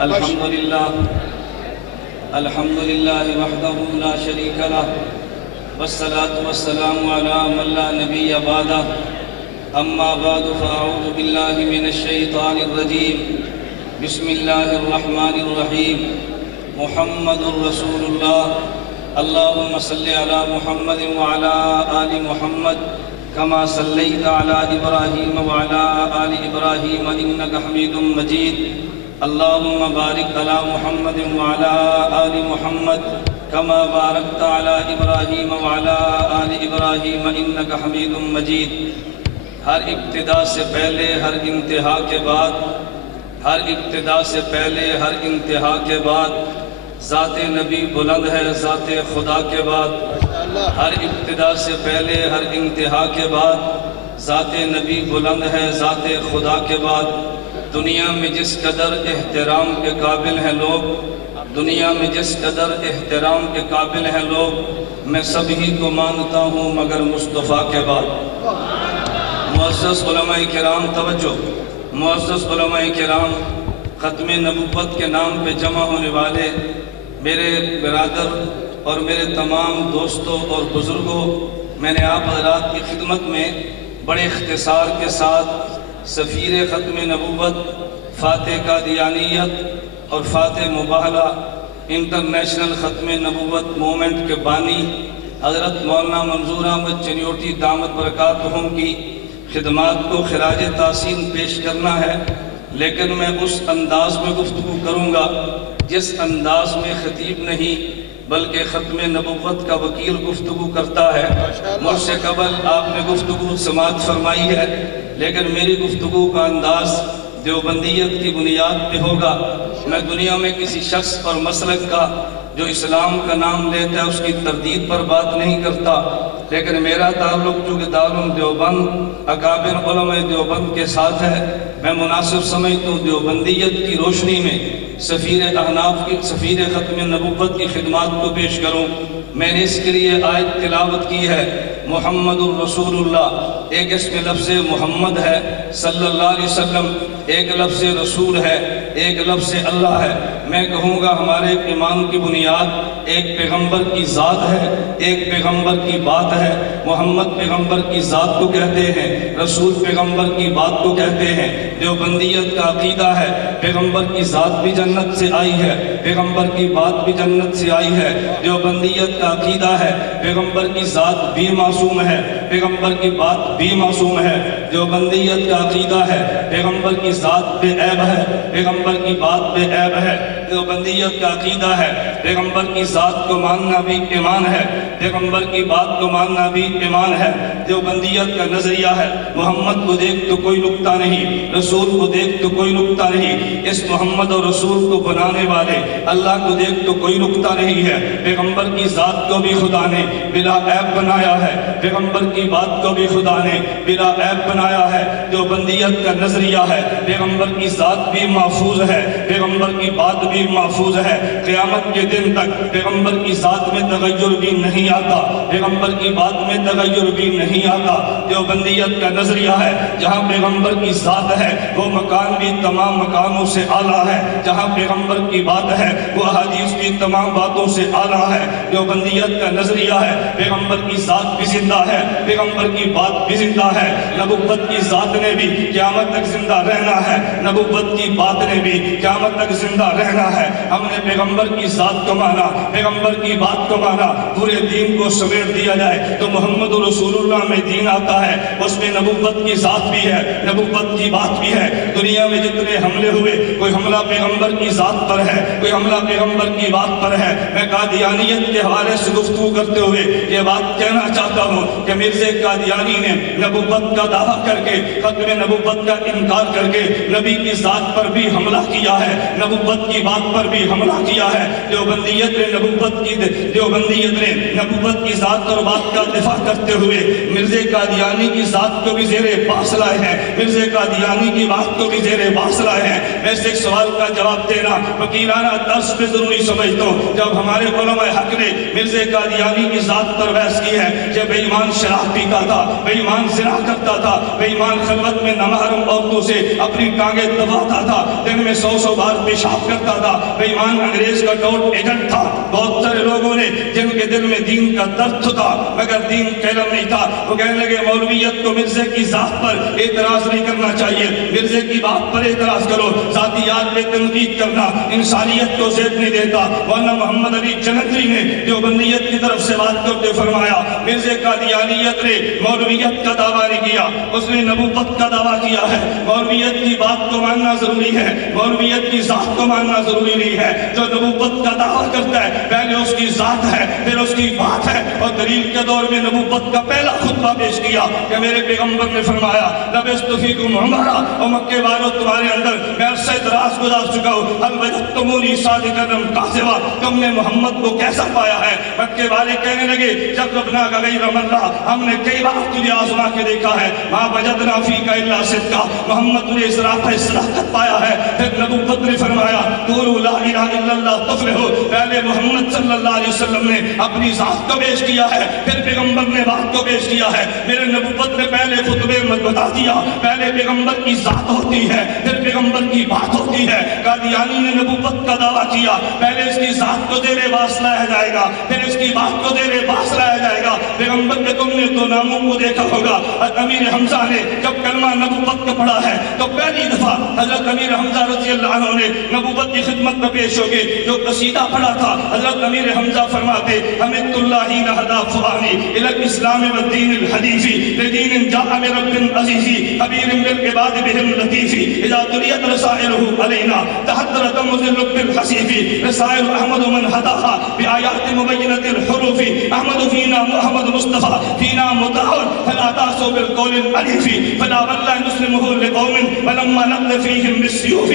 الحمد لله وحده لا شريك له والصلاة والسلام على من لا نبي بعده أما بعد فأعوذ بالله من الشيطان الرجيم بسم الله الرحمن الرحيم محمد رسول الله اللهم صل على محمد وعلى آل محمد كما صليت على إبراهيم وعلى آل إبراهيم إنك حميد مجيد اللهم بارك على محمد وعلى آل محمد كما باركت على إبراهيم وعلى آل إبراهيم إنك حميد مجيد۔ ہر ابتدا سے پہلے ہر انتہا کے بعد، ہر ابتدا سے پہلے ہر انتہا کے بعد ذات نبی بلند ہے ذات خدا کے بعد۔ ہر ابتدا سے پہلے ہر انتہا کے بعد ذات نبی بلند ہے ذات خدا کے بعد۔ دنیا میں جس قدر احترام کے قابل ہیں لوگ، دنیا میں جس قدر احترام کے قابل ہیں لوگ، میں سبھی کو مانتا ہوں مگر مصطفیٰ کے بعد۔ معزز علماء کرام توجہ، معزز علماء کرام، ختم نبوت کے نام پہ جمع ہونے والے میرے برادر اور میرے تمام دوستوں اور بزرگوں، میں نے آپ حضرات کی خدمت میں بڑے اختصار کے ساتھ سفیر ختم نبوت، فاتح قادیانیت اور فاتح مباہلہ انٹرنیشنل ختم نبوت مومنٹ کے بانی حضرت مولانا منظور احمد چنیوٹی دامت برکاتہم کی خدمات کو خراج تحسین پیش کرنا ہے، لیکن میں اس انداز میں گفتگو کروں گا جس انداز میں خطیب نہیں بلکہ ختم نبوت کا وکیل گفتگو کرتا ہے۔ مجھ سے قبل آپ نے گفتگو سماعت فرمائی ہے، لیکن میری گفتگو کا انداز دیوبندیت کی بنیاد پہ ہوگا۔ میں دنیا میں کسی شخص اور مسلک کا جو اسلام کا نام لیتا ہے اس کی تردید پر بات نہیں کرتا، لیکن میرا تعلق چونکہ دارالعلوم دیوبند اکابر علماء دیوبند کے ساتھ ہے، میں مناسب سمجھتا ہوں دیوبندیت کی روشنی میں سفیر احناف کی سفیر ختم نبوت کی خدمات کو پیش کروں۔ میں نے اس کے لیے آیت تلاوت کی ہے، محمد الرسول اللہ، ایک اس میں لفظ محمد ہے صلی اللہ علیہ وسلم، ایک لفظ رسول ہے، ایک لفظ اللہ ہے۔ میں کہوں گا ہمارے ایمان کی بنیاد ایک پیغمبر کی ذات ہے، ایک پیغمبر کی بات ہے۔ محمد پیغمبر کی ذات کو کہتے ہیں، رسول پیغمبر کی بات کو کہتے ہیں۔ دیوبندیت کا عقیدہ ہے پیغمبر کی ذات بھی جنت سے آئی ہے، پیغمبر کی بات بھی جنت سے آئی ہے۔ دیوبندیت کا عقیدہ ہے پیغمبر کی ذات بھی معصوم ہے، پیغمبر کی بات بھی معصوم ہے۔ دیوبندیت کا عقیدہ ہے پیغمبر کی ذات بے عیب ہے، پیغمبر کی بات بے عیب ہے۔ دیوبندیت کا عقیدہ ہے پیغمبر کی ذات کو ماننا بھی ایمان ہے، پیغمبر کی بات کو ماننا بھی ایمان ہے۔ دیوبندیت کا نظریہ ہے محمد کو دیکھ تو کوئی نکتہ نہیں، رسول کو دیکھ تو کوئی نکتہ نہیں، اس محمد اور رسول کو بنانے والے اللہ کو دیکھ تو کوئی نکتہ نہیں ہے۔ پیغمبر کی ذات کو بھی خدا نے بلا عیب بنایا ہے، پیغمبر کی بات کو بھی خدا نے بلا عیب بنایا ہے۔ دیوبندیت کا نظریہ ہے پیغمبر کی ذات بھی محفوظ ہے، پیغمبر کی بات بھی محفوظ ہے۔ قیامت کے دن تک پیغمبر کی ذات میں تغیر بھی نہیں آتا، پیغمبر کی بات میں تغیر بھی نہیں آتا۔ دیوبندیت کا نظریہ ہے جہاں پیغمبر کی ذات ہے وہ مکان بھی تمام مکانوں سے اعلیٰ ہے، جہاں پیغمبر کی بات ہے وہ احادیث بھی تمام باتوں سے اعلیٰ ہے۔ دیوبندیت کا نظریہ ہے پیغمبر کی ذات بھی زندہ ہے، پیغمبر کی بات بھی زندہ ہے۔ نبوت کی ذات نے بھی قیامت تک زندہ رہنا ہے، نبوت کی بات نے بھی قیامت تک زندہ رہنا ہے۔ ہم نے پیغمبر کی ذات کو مانا، پیغمبر کی بات کو مانا، پورے دین کو سمیٹ دیا جائے تو محمد رسول اللہ میں دین آتا ہے، اس میں نبوت کی ذات بھی ہے، نبوت کی بات بھی ہے۔ دنیا میں جتنے حملے ہوئے کوئی حملہ پیغمبر کی ذات پر ہے، کوئی حملہ پیغمبر کی بات پر ہے۔ میں قادیانیت کے حوالے سے گفتگو کرتے ہوئے یہ بات کہنا چاہتا ہوں کہ مرزا قادیانی نے نبوت کا دعویٰ کر کے ختم نبوت کا انکار کر کے نبی کی ذات پر بھی حملہ کیا ہے، نبوت کی بات پر بھی حملہ کیا ہے۔ دیوبندیت نے نبوت کی ذات اور بات کا دفاع کرتے ہوئے مرزا قادیانی کی ذات کو بھی زیر باس لائے ہیں، مرزا قادیانی کی بات کو بھی زیر باس لائے ہیں۔ میں سے ایک سوال کا جواب دینا وکیلانہ طرز پہ ضروری سمجھتا ہوں۔ جب ہمارے علماء حق نے مرزا قادیانی کی ذات پر بحث کی ہے کہ بے ایمان شراب پیتا تھا، بے ایمان زنا کرتا تھا، بے ایمان خلوت میں نامحرم عورتوں سے اپنی ٹانگیں دباتا تھا، دن میں 100 بار پیشاب کرتا تھا، بے ایمان انگریز کا ٹوٹ ایجنٹ تھا۔ بہت سارے لوگوں نے جن کے دل میں دین کا درد تھا مگر دین کا علم نہیں تھا، وہ کہنے لگے مولویت کو مرزے کی ذات پر اعتراض نہیں کرنا چاہیے، مرزے کی بات پر اعتراض کرو، ذاتیات پہ تنقید کرنا انسانیت کو زیب نہیں دیتا۔ مولانا محمد علی جنتی نے دیوبندیت کی طرف سے بات کرتے فرمایا مرزے قادیانیت نے مولویت کا دعویٰ نہیں کیا، اس نے نبوت کا دعویٰ کیا ہے۔ مولویت کی بات کو ماننا ضروری ہے، مولویت کی ذات کو ماننا ضروری نہیں ہے۔ جو نبوت کا دعویٰ کرتا ہے پہلے اس کی ذات ہے پھر اس کی بات ہے، اور دلیل کے دور میں نبوت کا پہلا خطبہ پیش کیا کہ میرے پیغمبر نے فرمایا لبست فیکم عمرا، اور مکے والو تمہارے اندر میں عرصہ دراز گزار چکا ہوں، هل وجدتمونی صادقا ام کاذبا، تم نے محمد کو کیسا پایا ہے؟ مکے والے کہنے لگے جربنا کا غیر مرہ، ہم نے کئی بار تجھے آزما کے دیکھا ہے، ما وجدنا فیک الا صدقا، محمد نے صداقت پایا ہے۔ پھر نبوت نے فرمایا قولوا لا الہ الا اللہ تفلحوا، پہلے محمد صلی اللہ علیہ وسلم نے اپنی ذات کو پیش کیا ہے، پھر پیغمبر نے بات کو پیش کیا ہے۔ میرے نبوت نے پہلے خطبے میں بتا دیا پہلے پیغمبر کی ذات ہوتی ہے پھر پیغمبر کی بات ہوتی ہے۔ قادیانی نے نبوت کا دعویٰ کیا پہلے اس کی ذات کو زیر باس لایا جائے گا پھر اس کی بات کو زیر باس لایا جائے گا۔ پیغمبر کے تم نے دو ناموں کو دیکھا ہوگا، امیر حمزہ نے جب کلمہ نبوت کا پڑھا ہے تو پہلی دفعہ حضرت امیر حمزہ رضی اللہ عنہ نے نبوت کی خدمت میں پیش ہو کے جو قصیدہ پڑھا تھا، حضرت امیر حمزہ فرماتے حمدت اللہ نہدا فؤادی الی الاسلام والدین الحدیث لدین جاء من رب عزیز خبیر بالعباد بهم لطیف اذا تلیت رسائلہ علینا تحضر تمزل بالحسیف رسائل احمد من ہداها بآیات مبینت الحروف احمد فینا محمد مصطفیٰ فینا مطہر فلا تاسو بالقول العلیف فلا واللہ نسلمہ لقوم ولما نقل فیہم بالسیوف۔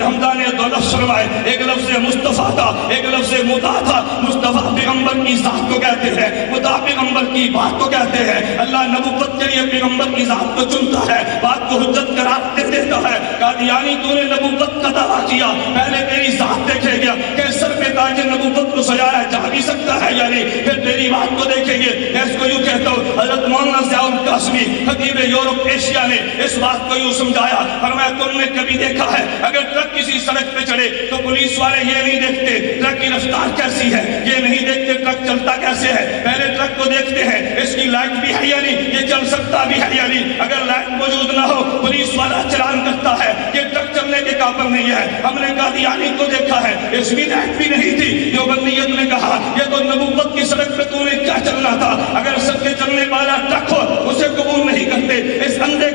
حمزہ نے دو لفظ فرمائے، ایک لفظ مصطفیٰ تھا ایک لفظ مطاع تھا۔ مصطفیٰ پیغمبر کی ذات کو کہتے ہیں، مطاع پیغمبر کی بات کو کہتے ہیں۔ اللہ نبوت کے لیے پیغمبر کی ذات کو چنتا ہے، بات کو حجت قرار دے دیتا ہے۔ قادیانی تو نے نبوت کا دعویٰ کیا پہلے تیری ذات دیکھیں گے کہ سر پہ تاج نبوت کو سجایا جا بھی سکتا ہے یعنی پھر تیری بات کو دیکھیں گے۔ میں اس کو یوں کہتا ہوں حضرت مولانا ضیاء القاسمی خطیب یورپ ایشیا نے اس بات کو یوں سمجھایا، فرمایا تم نے کبھی دیکھا ہے اگر ٹرک کسی سڑک پہ چڑھے تو پولیس والے یہ نہیں دیکھتے ٹرک کی رفتار کیسی ہے، یہ نہیں دیکھتے ٹرک چلتا کیسے ہے، پہلے ٹرک کو دیکھتے ہیں اس کی لائٹ بھی ہے یا نہیں، یہ چل سکتا بھی ہے یا نہیں۔ اگر لائٹ موجود نہ ہو پولیس والا چلان کرتا ہے کہ ٹرک چلنے کے قابل نہیں ہے۔ ہم نے قادیانی کو دیکھا ہے اس میں لائٹ بھی نہیں تھی، دیوبندیت نے کہا یہ تو نبوت کی سڑک پہ تو نے کیا چلنا تھا، اگر سب کے چلنے والا ٹرک ہو اسے قبول نہیں کرتے۔ اس اندھے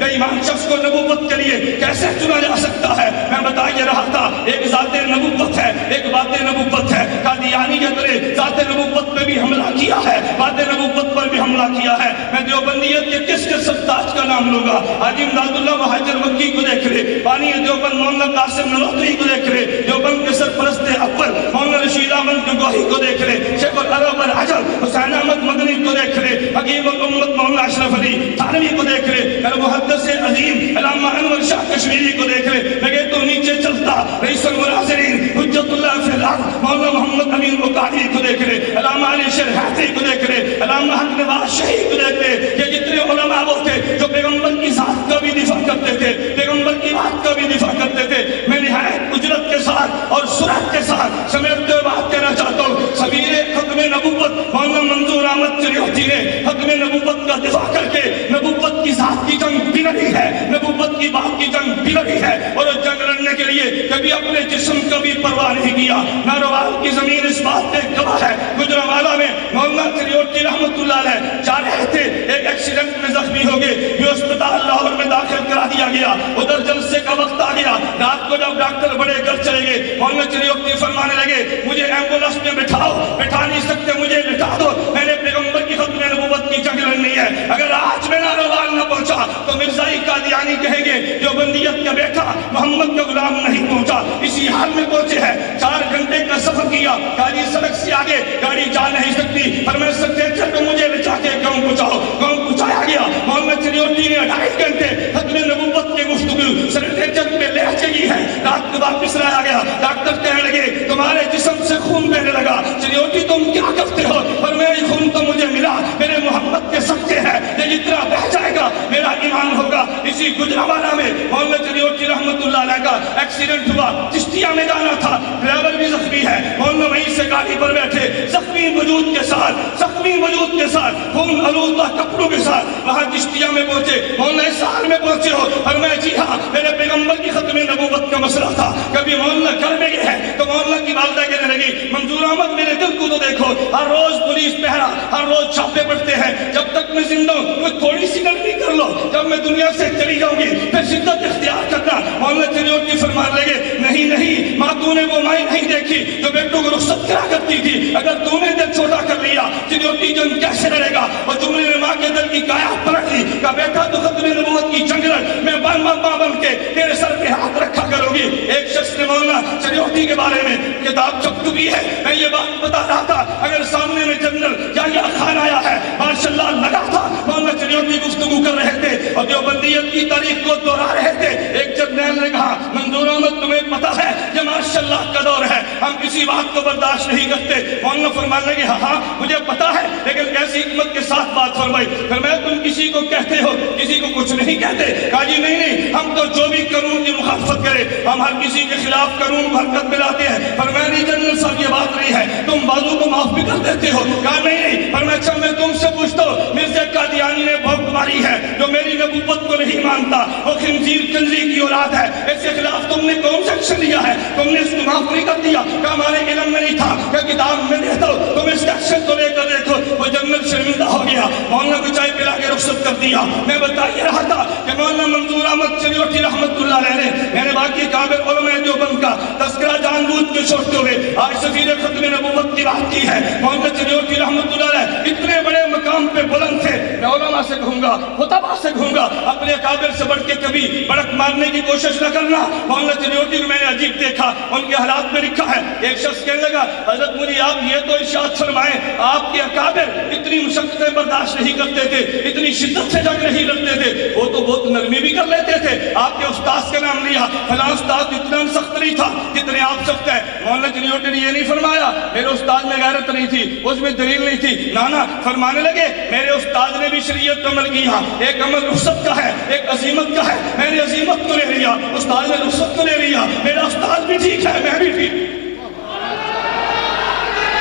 بے ایمان شخص کو نبوت کے لیے کیسے چنا جا سکتا ہے؟ میں بتا یہ رہا تھا ایک ذات نبوت ہے ایک بات نبوت ہے۔ قادیانیت نے ذات نبوت پہ بھی حملہ کیا ہے، بات نبوت پر بھی حملہ کیا ہے۔ میں دیوبندیت کے کس سرتاج کا نام لوں گا؟ حاجی امداد اللہ مہاجر مکی کو دیکھ لے، بانی دیوبند مولانا قاسم ننوتوی کو دیکھ لے، دیوبند کے سرپرست اول مولانا رشید احمد گنگوہی کو دیکھ لے، شیخ العرب العجب حسین احمد مدنی کو دیکھ لے، حکیم الامت مولانا اشرف علی تھانوی کو دیکھ لے، محدث عظیم علامہ انور شاہ کشمیری کو دیکھ لے۔ لگے تو نیچے چلتا رئیس المناظرین حجت اللہ فی الارض مولانا محمد امین بخاری کو دیکھ لے، علامہ علی شیر حیدری کو دیکھ لے، علامہ حق نواز شہید کو دیکھ لے۔ یہ جتنے علماء وہ تھے جو پیغمبر کی ذات کا بھی دفاع کرتے تھے، پیغمبر کی بات کا بھی دفاع کرتے تھے۔ میں نہایت اجرت کے ساتھ اور سرعت کے ساتھ سمیٹتے ہوئے بات کہنا چاہتا ہوں، سبیر ختم نبوت مولانا منظور احمد چریوتی نے ختم نبوت کا دفاع کر کے نبوت کی ذات کی جنگ بھی لڑی ہے، نبوت کی بات کی جنگ بھی لڑی ہے، اور اس جنگ لڑنے کے لیے کبھی اپنے جسم کا بھی پرواہ نہیں کیا۔ ناروال کی زمین اس بات پہ گواہ ہے۔ گجرانوالہ میں مولانا چریوتی رحمت اللہ علیہ جا رہے تھے، ایک ایکسیڈنٹ میں زخمی ہو گئے، یہ اسپتال لاہور میں داخل کرا دیا گیا، ادھر جلسے کا وقت آ گیا۔ رات کو جب ڈاکٹر بڑے گھر چلے گئے، مولانا چریوتی فرمانے لگے مجھے ایمبولنس میں بٹھاؤ، بٹھا نہیں سکتے مجھے بٹھا دو، میں نے پیغمبر کی ختم نبوت کی جنگ لڑنی ہے۔ اگر آج میں ناروال نہ پہنچا تو مرزائی قادیانی کہیں گے دیوبندیت کا بیٹا محمد کا غلام نہیں پہنچا۔ اسی حال میں پہنچے ہیں، 4 گھنٹے کا سفر کیا، قاضی سڑک سے آگے گاڑی جا نہیں سکتی، فرمائے سکتے چل تو مجھے لے جا کے گاؤں پہنچاؤ۔ گاؤں پہنچایا گیا، مولانا چریوتی نے 2.5 گھنٹے ختم نبوت کے گفتگو سینیٹائزر پہ لے چلی ہے۔ رات کو واپس لایا گیا، ڈاکٹر کہنے لگے تمہارے جسم سے خون بہنے لگا۔ چریوتی تم کیا کرتے ہو؟ پر میری خون تو مجھے ملا، میرے محمد کے صدقے ہے، یہ جتنا بہ جائے گا میرا ایمان ہوگا۔ اسی گجرانوالہ میں مولانا چریوٹی رحمت اللہ علیہ کا ایکسیڈنٹ ہوا، چشتیہ میں جانا تھا، ڈرائیور بھی زخمی ہے، مولانا وہیں سے گاڑی پر بیٹھے زخمی وجود کے ساتھ خون آلودہ کپڑوں کے ساتھ وہاں چشتیہ میں پہنچے، مولانا اسحاق میں پہنچے ہو، فرمایا جی ہاں میرے پیغمبر کی ختم نبوت کا مسئلہ تھا، کبھی مولانا گھر میں گئے ہیں تو مولانا کی والدہ کہنے لگی منظور احمد میرے دل کو تو دیکھو، ہر روز پولیس پہرا، ہر روز چھاپے پڑتے ہیں، جب تک میں زندہ ہوں کوئی تھوڑی سی نرمی کر لو، جب میں دنیا سے چلی جاؤں گی پھر شدت اختیار کرنا۔ مولانا چریوٹی فرمانے لگے نہیں ماں تو نے وہ مائی نہیں دیکھی جو بیٹوں کو رخصت کرا کرتی تھی، اگر تو نے دل چھوٹا کر لیا چریوٹی جنگ کیسے لڑے گا؟ اور جملے نے ماں کے دل کی کایا پلٹ لی، کہا بیٹا تو ختم نبوت کی جنگ لڑ، میں ماں بن کے تیرے سر پہ ہاتھ رکھا کروں گی۔ ایک شخص نے مولانا چریوٹی کے بارے میں کتاب چھپ چکی ہے، میں یہ بات بتا رہا تھا اگر سامنے میں جنرل یا خان آیا ہے ماشاءاللہ لگا تھا مولانا چریوٹی گفتگو کر رہے تھے اور دیوبندیت کی تاریخ کو دوہرا رہے تھے۔ ایک جرنیل نے کہا منظور احمد تمہیں پتا ہے یہ ماشاءاللہ کا دور ہے، ہم کسی بات کو برداشت نہیں کرتے۔ مولانا فرمانے لگے ہاں مجھے پتا ہے لیکن کیسی حکمت کے ساتھ بات فرمائی، فرمایا تم کسی کو کہتے ہو کسی کو کچھ نہیں کہتے؟ کہا جی نہیں ہم تو جو بھی قانون کی مخالفت کرے ہم ہر کسی کے خلاف قانون حرکت میں لاتے ہیں۔ فرمایا نہیں جنرل صاحب یہ بات نہیں ہے، تم بازو کو معاف بھی کر دیتے ہو؟ کہا نہیں۔ فرمایا اچھا میں تم سے پوچھتا ہوں مرزا قادیانی نے بھوک ماری ہے جو میری نبوت کو نہیں مانتا، وہ خنزیر کنزری کی اولاد ہے، اس کے خلاف تم نے کون سا ایکشن لیا ہے؟ تم نے اس کو معاف نہیں کر دیا؟ کہا ہمارے علم میں نہیں تھا کہ کتاب میں دیتا ہوں، تم اس کا ایکشن تو لے کر دیکھو۔ وہ جنرل شرمندہ ہو گیا، مولانا کو چائے پلا کے رخصت کر دیا۔ میں بتا یہ رہا تھا کہ مولانا منظور احمد چریوٹی رحمت اللہ علیہ نے میرے باقی کابر علماء دیوبند کا تذکرہ جان بوجھ کے چھوڑتے ہوئے آج سفیر ختم نبوت کی بات کی ہے۔ مولانا چریوٹی رحمت اللہ علیہ اتنے بڑے مقام پہ بلند تھے، میں علماء سے کہوں گا خطبہ سے کہوں گا اپنے کابر سے بڑھ کے کبھی بڑک مارنے کی کوشش نہ کرنا۔ مولانا چریوٹی کو میں نے عجیب دیکھا، ان کے حالات میں لکھا ہے ایک شخص کہنے لگا حضرت مجھے آپ یہ تو ارشاد فرمائیں آپ کے اکابر اتنی مشقتیں برداشت نہیں کرتے تھے، اتنی شدت سے جنگ نہیں لڑتے تھے، وہ تو بہت نرمی بھی کر لیتے تھے، آپ کے استاذ کا نام لیا فلاں استاد اتنا سخت نہیں تھا جتنے آپ سخت ہیں۔ مولانا چریوٹی نے یہ نہیں فرمایا میرے استاد میں غیرت نہیں تھی، اس میں دلیل نہیں تھی، نانا فرمانے لگے میرے استاد نے بھی شریعت عمل کیا، ایک عمل رخصت کا ہے ایک عظیمت کا ہے، میں نے عظیمت کو لے لیا، استاد نے رخصت کو لے لیا، میرا استاد بھی ٹھیک ہے میں بھی ٹھیک۔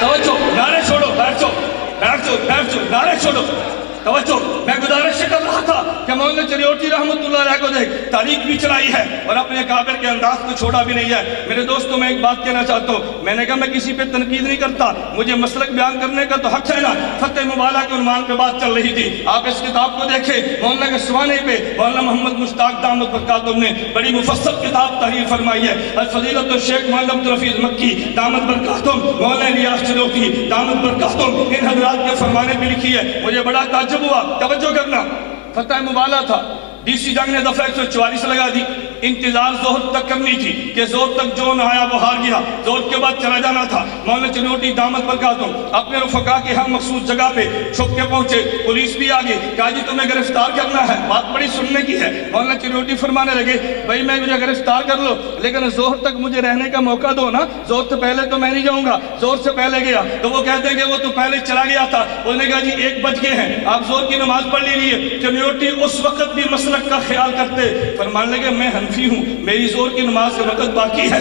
توجہ نعرے چھوڑو، بیٹھ جاؤ نعرے چھوڑو، توجہ۔ میں گزارش سے کر رہا تھا کہ مولانا چریوٹی رحمت اللہ علیہ کو دیکھ تاریخ بھی چلائی ہے اور اپنے کابر کے انداز کو چھوڑا بھی نہیں ہے۔ میرے دوستوں میں ایک بات کہنا چاہتا ہوں، میں نے کہا میں کسی پہ تنقید نہیں کرتا، مجھے مسلک بیان کرنے کا تو حق ہے نا۔ فتح مبالہ کے عنوان پہ بات چل رہی تھی، آپ اس کتاب کو دیکھیں، مولانا کے سوانے پہ مولانا محمد مشتاق دامت برکاتہم نے بڑی مفصل کتاب تحریر فرمائی ہے۔ الفضیلۃ الشیخ مولانا عبدالحفیظ مکی دامت برکاتہم، مولانا الیاس چلوکی دامت برکاتہم، ان حضرات کے فرمانے پہ لکھی ہے۔ مجھے بڑا تعجب ہوا، توجہ کرنا، فتح مبالہ تھا، ڈی سی جنگ نے دفعہ 144 لگا دی، انتظار زہر تک کرنی تھی کہ زہر تک جو نہ آیا وہ ہار گیا، زہر کے بعد چلا جانا تھا۔ مولانا چریوٹی دامت برکاتہم اپنے رفقا کے ہم مخصوص جگہ پہ چھپ کے پہنچے، پولیس بھی آگے، کہا جی تمہیں گرفتار کرنا ہے، بات بڑی سننے کی ہے۔ مولانا چریوٹی فرمانے لگے بھائی میں مجھے گرفتار کر لو لیکن زہر تک مجھے رہنے کا موقع دو نا، زہر سے پہلے تو میں نہیں جاؤں گا، زہر سے پہلے گیا تو وہ کہتے ہیں کہ وہ تو پہلے چلا گیا تھا، انہوں نے کہا جی 1 بج گئے ہیں آپ زہر کی نماز پڑھ لیجیے۔ چریوٹی اس وقت بھی مسلک کا خیال کرتے، فرمانے لگے میں حنفی ہوں، میری زہر کی نماز کا وقت باقی ہے،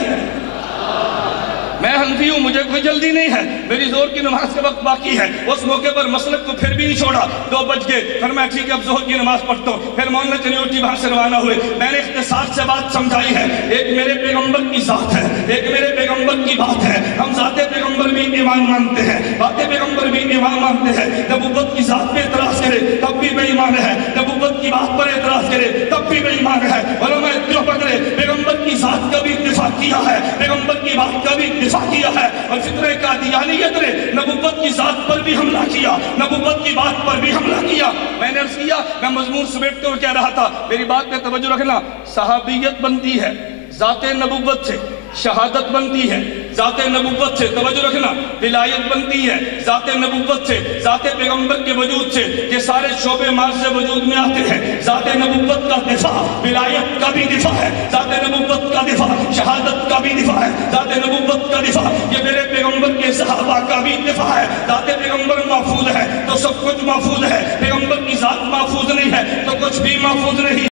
میں حنفی ہوں مجھے کوئی جلدی نہیں ہے، میری زہر کی نماز کا وقت باقی ہے۔ اس موقع پر مسلک کو پھر بھی نہیں چھوڑا، 2 بج گئے، فرمایا ٹھیک ہے اب زہر کی نماز پڑھتا ہوں۔ پھر مولانا چریوٹی وہاں سے روانہ ہوئے، میں نے اختصار سے بات سمجھائی ہے، ایک میرے پیغمبر کی ذات ہے، ایک میرے پیغمبر کی بات ہے، ہم ذات پیغمبر بھی ایمان مانتے ہیں، بات پیغمبر بھی ایمان مانتے ہیں، نبوت کی ذات پہ اعتراض کرے تب بھی بے ایمان ہے، نبوت کی بات پر اعتراض کرے تب بھی بے ایمان ہے۔ علماء دیوبند نے پیغمبر کی ذات کا بھی دفاع کیا ہے، پیغمبر کی بات کا بھی دفاع کیا ہے، اور فتنہ قادیانیت نے نبوت کی ذات پر بھی حملہ کیا، نبوت کی بات پر بھی حملہ کیا۔ میں نے عرض کیا میں مضمون سمیٹتے ہوئے کہہ رہا تھا، میری بات پہ توجہ رکھنا، صحابیت بنتی ہے ذات نبوت سے، شہادت بنتی ہے ذات نبوت سے، توجہ رکھنا، ولایت بنتی ہے ذات نبوت سے، ذات پیغمبر کے وجود سے، یہ سارے شعبے ماض سے وجود میں آتے ہیں۔ ذات نبوت کا دفاع ولایت کا بھی دفاع ہے، ذات نبوت کا دفاع شہادت کا بھی دفاع ہے، ذات نبوت کا دفاع یہ میرے پیغمبر کے صحابہ کا بھی دفاع ہے۔ ذات پیغمبر محفوظ ہے تو سب کچھ محفوظ ہے، پیغمبر کی ذات محفوظ نہیں ہے تو کچھ بھی محفوظ نہیں۔